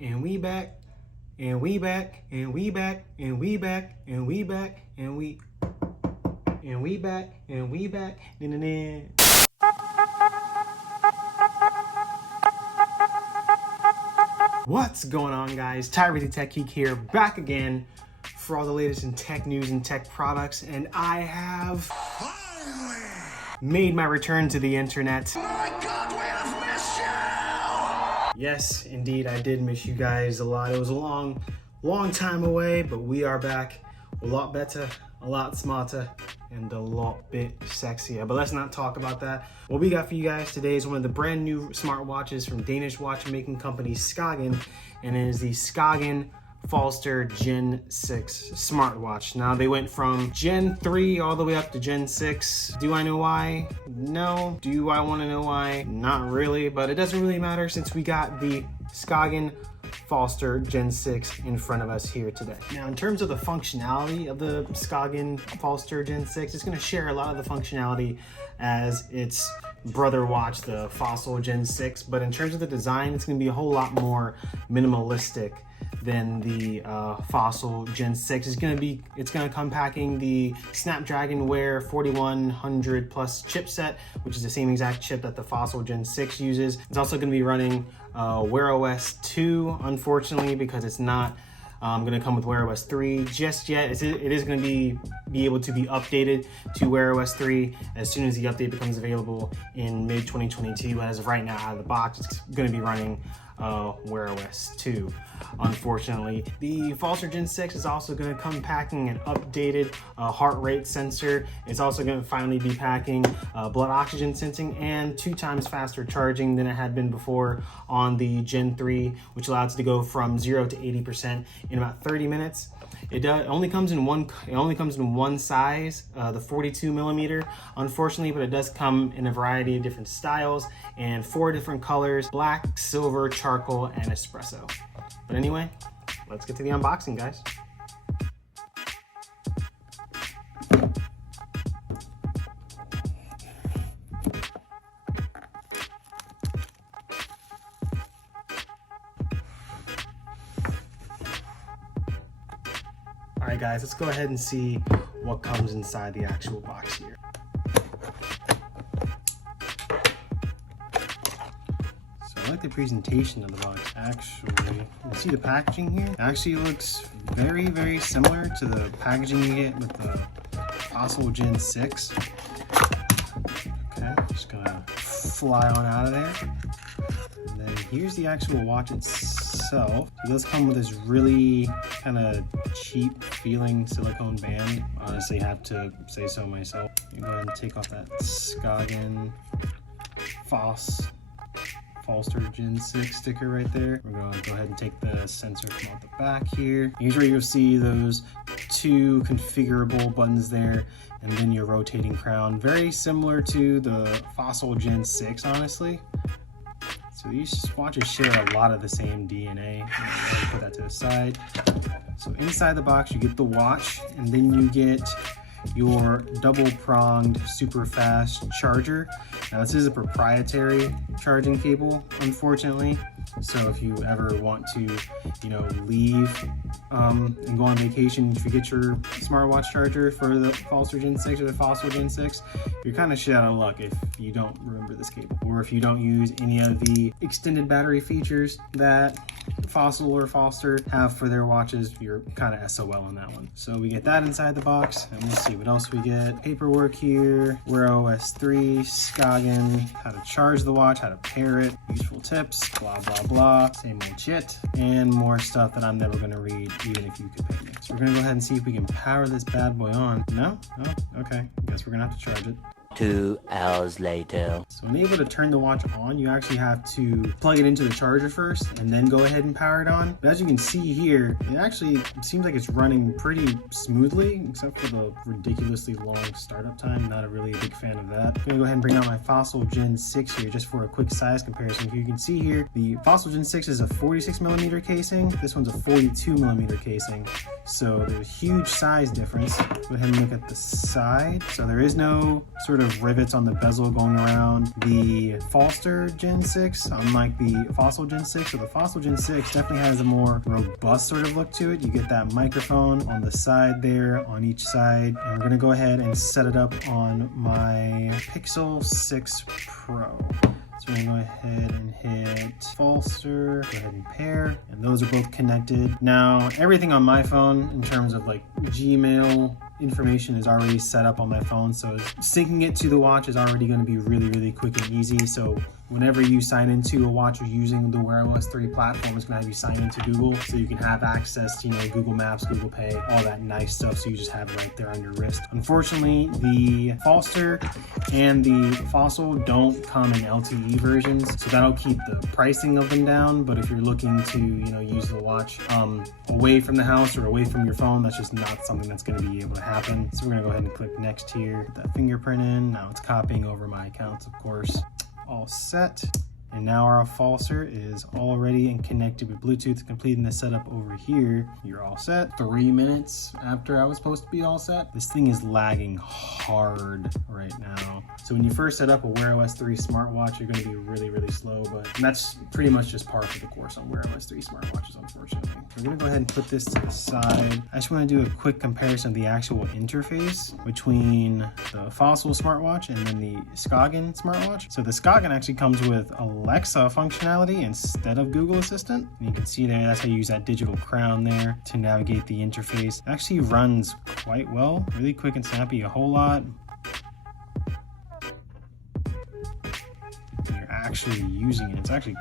and we back, and we back, and we back, and we back, and we back, and we back, and we back. What's going on, guys? Reke Tech Geek here, back again for all the latest in tech news and tech products, and I have finally made my return to the internet. My God, we have missed you! Yes, indeed, I did miss you guys a lot. It was a long time away, but we are back. A lot better, a lot smarter, and a lot bit sexier. But let's not talk about that. What we got for you guys today is one of the brand new smartwatches from Danish watchmaking company Skagen, and it is the Skagen Falster Gen 6 smartwatch. Now they went from Gen 3 all the way up to Gen 6. Do I know why? No. Do I want to know why? Not really, but it doesn't really matter since we got the Skagen Falster Gen 6 in front of us here today. Now, in terms of the functionality of the Skagen Falster Gen 6, it's going to share a lot of the functionality as its brother watch, the Fossil Gen 6, but in terms of the design, it's going to be a whole lot more minimalistic than the Fossil Gen 6. It's going to come packing the Snapdragon Wear 4100 Plus chipset, which is the same exact chip that the Fossil Gen 6 uses. It's also going to be running Wear OS 2, unfortunately, because it's not going to come with Wear OS 3 just yet. It is going to be able to be updated to Wear OS 3 as soon as the update becomes available in mid-2022. As of right now, out of the box, it's going to be running Wear OS 2. Unfortunately, the Falster Gen 6 is also going to come packing an updated heart rate sensor. It's also going to finally be packing blood oxygen sensing and 2 times faster charging than it had been before on the Gen 3, which allows it to go from 0 to 80% in about 30 minutes. It only comes in one size, the 42 millimeter, unfortunately, but it does come in a variety of different styles and 4 different colors: black, silver, charcoal, and espresso. But anyway, let's get to the unboxing, guys. All right, guys, let's go ahead and see what comes inside the actual box here. I like the presentation of the box. Actually, you see the packaging here? It actually looks very, very similar to the packaging you get with the Fossil Gen 6. Okay, just gonna fly on out of there. And then here's the actual watch itself. It does come with this really kind of cheap feeling silicone band. Honestly, have to say so myself. You go ahead and take off that Skagen Falster Gen 6 sticker right there. We're going to go ahead and take the sensor from out the back here. Here's where you'll see those 2 configurable buttons there, and then your rotating crown. Very similar to the Fossil Gen 6, honestly. So these watches share a lot of the same DNA. Put that to the side. So inside the box, you get the watch, and then you get your double-pronged super fast charger. Now this is a proprietary charging cable, unfortunately. So if you ever want to, leave and go on vacation, if you get your smartwatch charger for the Falster Gen 6 or the Fossil Gen 6, you're kind of shit out of luck if you don't remember this cable, or if you don't use any of the extended battery features that Fossil or Falster have for their watches. You're kind of SOL on that one. So we get that inside the box, and we'll see what else we get. Paperwork here, Wear OS 3, Skagen, how to charge the watch, how to pair it, useful tips, blah blah blah, same old shit, and more stuff that I'm never going to read even if you could pay me. So we're going to go ahead and see if we can power this bad boy on. No? Oh, okay. Guess we're going to have to charge it. 2 hours later. So when able to turn the watch on, you actually have to plug it into the charger first and then go ahead and power it on. But as you can see here, it actually seems like it's running pretty smoothly, except for the ridiculously long startup time. Not a really big fan of that. I'm gonna go ahead and bring out my Fossil Gen 6 here just for a quick size comparison. You can see here, the Fossil Gen 6 is a 46 millimeter casing. This one's a 42 millimeter casing. So there's a huge size difference. Go ahead and look at the side. So there is no sort of of rivets on the bezel going around the Falster Gen 6, unlike the Fossil Gen 6. So the Fossil Gen 6 definitely has a more robust sort of look to it. You get that microphone on the side there, on each side. And we're gonna go ahead and set it up on my Pixel 6 Pro. So we're gonna go ahead and hit Falster, go ahead and pair, and those are both connected. Now, everything on my phone in terms of like Gmail information is already set up on my phone, so syncing it to the watch is already gonna be really, really quick and easy. So whenever you sign into a watch using the Wear OS 3 platform, it's gonna have you sign into Google, so you can have access to, Google Maps, Google Pay, all that nice stuff, so you just have it right there on your wrist. Unfortunately, the Falster and the Fossil don't come in LTE versions, so that'll keep the pricing of them down. But if you're looking to, use the watch away from the house or away from your phone, that's just not something that's gonna be able to happen. So we're gonna go ahead and click next here, put that fingerprint in. Now it's copying over my accounts, of course. All set. And now our Falster is all ready and connected with Bluetooth, completing the setup over here. You're all set. 3 minutes after I was supposed to be all set. This thing is lagging hard right now. So when you first set up a Wear OS 3 smartwatch, you're gonna be really, really slow, but that's pretty much just par for the course on Wear OS 3 smartwatches, unfortunately. We're gonna go ahead and put this to the side. I just wanna do a quick comparison of the actual interface between the Fossil smartwatch and then the Skagen smartwatch. So the Skagen actually comes with Alexa functionality instead of Google Assistant. And you can see there, that's how you use that digital crown there to navigate the interface. It actually runs quite well, really quick and snappy, a whole lot. You're actually using it. It's actually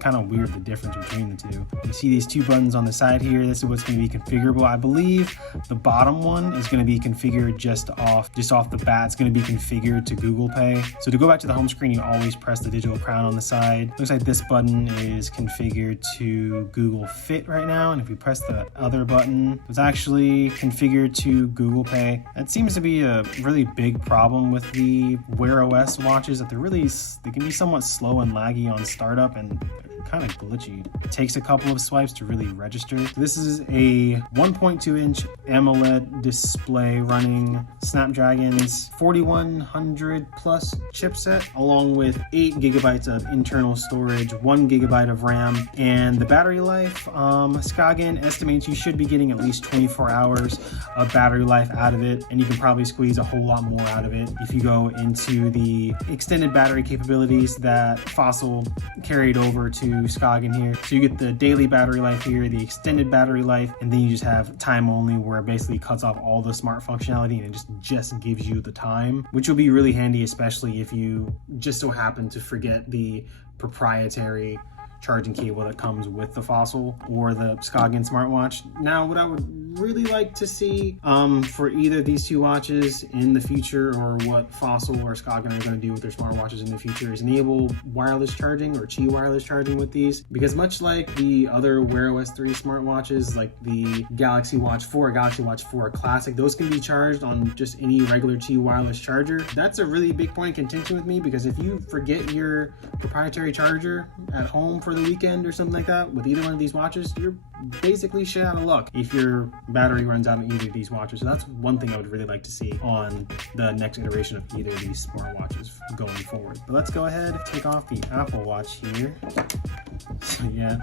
kind of weird, the difference between the two. You see these two buttons on the side here. This is what's going to be configurable. I believe the bottom one is going to be configured just off the bat. It's going to be configured to Google Pay. So to go back to the home screen, you always press the digital crown on the side. Looks like this button is configured to Google Fit right now. And if we press the other button, it's actually configured to Google Pay. That seems to be a really big problem with the Wear OS watches, that they can be somewhat slow and laggy on startup, and kind of glitchy. It takes a couple of swipes to really register. So this is a 1.2-inch AMOLED display running Snapdragon's 4100 plus chipset, along with 8 gigabytes of internal storage, 1 gigabyte of RAM, and the battery life, Skagen estimates you should be getting at least 24 hours of battery life out of it, and you can probably squeeze a whole lot more out of it if you go into the extended battery capabilities that Fossil carried over to Skagen here. So you get the daily battery life here, the extended battery life, and then you just have time only, where it basically cuts off all the smart functionality and it just gives you the time, which will be really handy, especially if you just so happen to forget the proprietary charging cable that comes with the Fossil or the Skagen smartwatch. Now, what I would really like to see for either of these two watches in the future, or what Fossil or Skagen are going to do with their smartwatches in the future, is enable wireless charging or Qi wireless charging with these, because much like the other Wear OS 3 smartwatches, like the Galaxy Watch 4, Galaxy Watch 4 Classic, those can be charged on just any regular Qi wireless charger. That's a really big point of contention with me, because if you forget your proprietary charger at home for the weekend or something like that with either one of these watches, you're basically shit out of luck if your battery runs out on either of these watches. So that's one thing I would really like to see on the next iteration of either of these smartwatches going forward. But let's go ahead and take off the Apple Watch here. So yeah,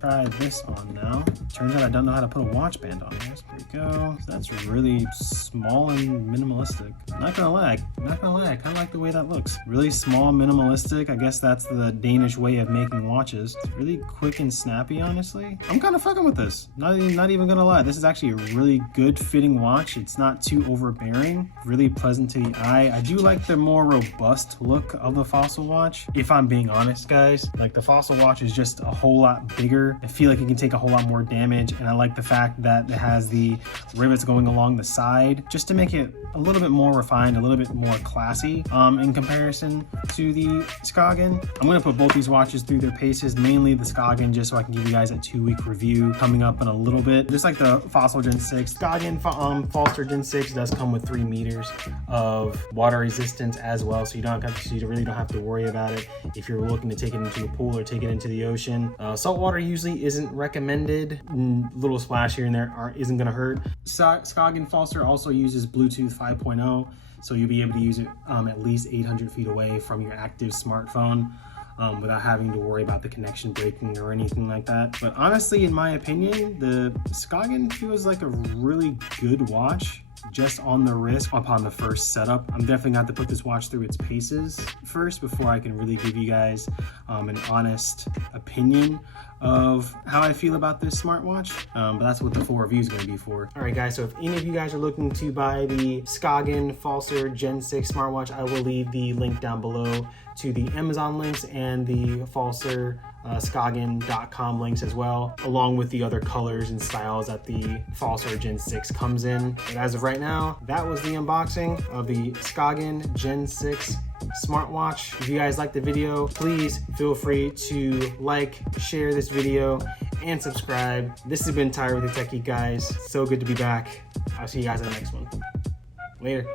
try this on now. Turns out I don't know how to put a watch band on there. So there we go. So that's really small and minimalistic. Not gonna lie, I kind of like the way that looks. Really small, minimalistic. I guess that's the Danish way of making watches. It's really quick and snappy, honestly. I'm kind of fucking with this. Not even gonna lie. This is actually a really good fitting watch. It's not too overbearing. Really pleasant to the eye. I do like the more robust look of the Fossil watch. If I'm being honest, guys, like the Fossil watch is just a whole lot bigger. I feel like it can take a whole lot more damage, and I like the fact that it has the rivets going along the side just to make it a little bit more refined, a little bit more classy in comparison to the Skagen. I'm going to put both these watches through their paces, mainly the Skagen, just so I can give you guys a 2-week review coming up in a little bit. Just like the Fossil Gen 6, Skagen Falster Gen 6 does come with 3 meters of water resistance as well, so you really don't have to worry about it if you're looking to take it into a pool or take it into the ocean. Salt water usually isn't recommended. Little splash here and there isn't going to hurt. Skagen Falster also uses Bluetooth 5.0. So you'll be able to use it at least 800 feet away from your active smartphone without having to worry about the connection breaking or anything like that. But honestly, in my opinion, the Skagen feels like a really good watch just on the wrist upon the first setup. I'm definitely going to have to put this watch through its paces first before I can really give you guys an honest opinion of how I feel about this smartwatch, but that's what the full review is going to be for. All right, guys, so if any of you guys are looking to buy the Skagen Falster Gen 6 smartwatch, I will leave the link down below to the Amazon links and the Falster Skagen.com links as well, along with the other colors and styles that the Falster Gen 6 comes in. But as of right now, that was the unboxing of the Skagen Gen 6 smartwatch. If you guys liked the video, please feel free to like, share this video, and subscribe. This has been Tyler with the Tech Geek, guys. So good to be back. I'll see you guys in the next one. Later.